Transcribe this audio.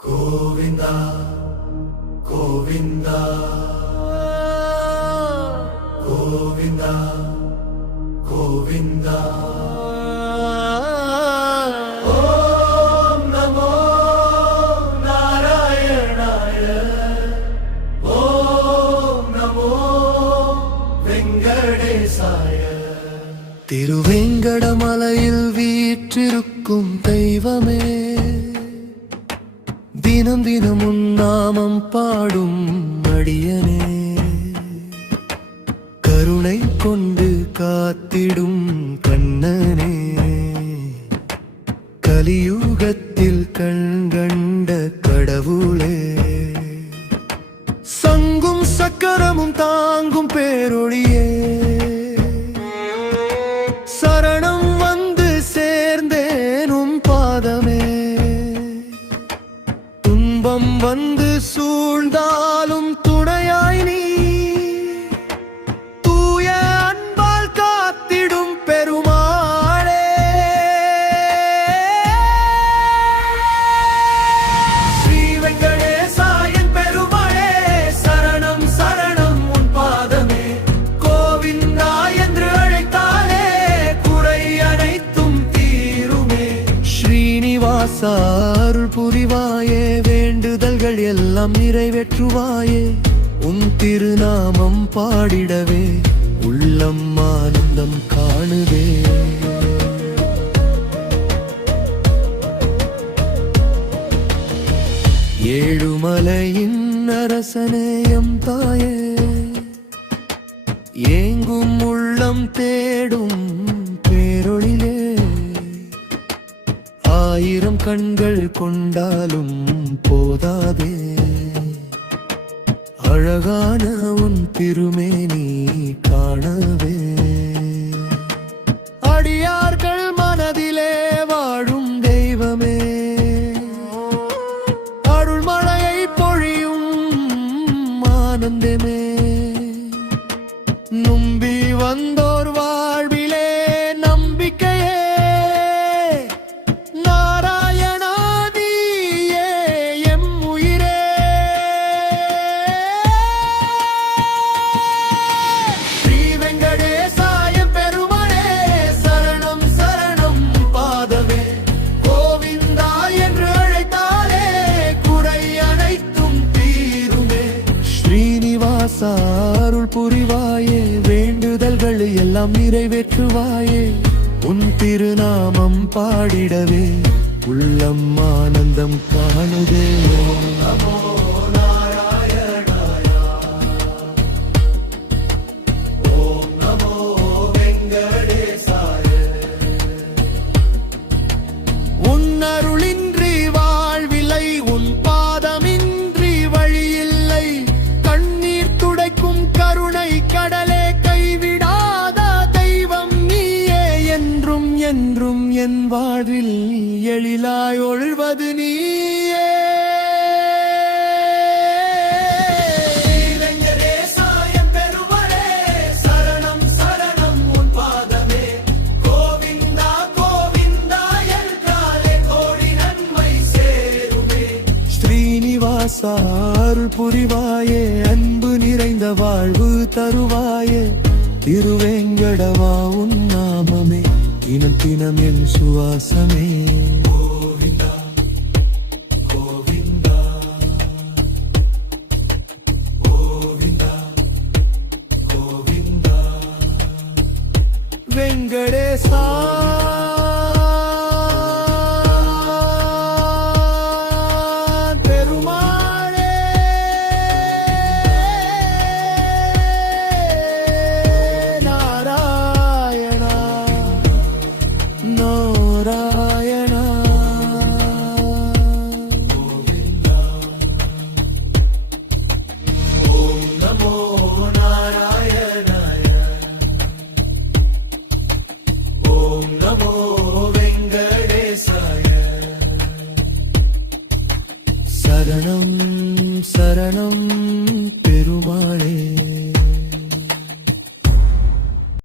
கோவிந்தா கோவிந்தா கோவிந்தா கோவிந்தா ஓம் நமோ நாராயணாய ஓம் நமோ வெங்கடேசாய. திருவேங்கடமலையில் வீற்றிருக்கும் தெய்வமே, தினம் தினம் உன் நாமம் பாடும் அடியனே, கருணை கொண்டு காத்திடும் கண்ணனே, கலியுகத்தில் கண்கண்ட கடவுளே, சங்கும் சக்கரமும் தாங்கும் பேரொழியே, சரணம் வந்து சேர்ந்தேனும் பாதமே, துன்பம் வந்து சூழ்ந்தாலும் துணையாய் நீ, தூய அன்பால் காத்திடும் பெருமாளே. ஸ்ரீ வெங்கடேசாயன் பெருமாளே, சரணம் சரணம் உன் பாதமே, கோவிந்தா என்று அழைத்தாலே குறை அனைத்தும் தீருமே. ஸ்ரீனிவாசா அருள் புரிவாயே, வேண்டுதல்கள் எல்லாம் நிறைவேற்றுவாயே, உன் திருநாமம் பாடிடவே உள்ளம் ஆனந்தம் காணுவே. ஏழுமலையின் அரசனேயம் தாயே, ஏங்கும் உள்ளம் தேடும் பேரொழிலே, ஆயிரம் கண்கள் கொண்டாலும் போதாதே, அழகான உன் திருமேனி காணவே, அடியார்கள் மனதிலே வாழும் தெய்வமே, அருள்மழையை பொழியும் ஆனந்தமே, நம்பி வந்தோர் வாழ்விலே நம்பிக்கையே, அருள் புரிவாயே, வேண்டுதல்கள் எல்லாம் நிறைவேற்றுவாயே, உன் திருநாமம் பாடிடவே உள்ளம் ஆனந்தம் காணுதே. நமோ நாராயணாய ஓம் நமோ வெங்கடேசாய. உன் அருளின்றி வாழ்வில்லை, உன் பாதமின்றி வழியில்லை, கருணை கடலே கைவிடாத தெய்வம் நீயே, என்றும் என்றும் என் வாழ்வில் எழிலாய் ஒழ்வது நீயே. வெங்கடேசாயன் பெருமாளே, சரணம் சரணம் உன் பாதமே, கோவிந்தா கோவிந்தா என்றாலே கோடி நன்மை சேருமே. ஸ்ரீனிவாசா அருள் புரிவாயே, அன்பு நிறைந்த வாழ்வு தருவாயே, திருவேங்கடவா உன் நாமமே தினம் தினம் என் சுவாசமே. கோவிந்தா கோவிந்தா கோவிந்தா கோவிந்தா வெங்கடேசா. Namo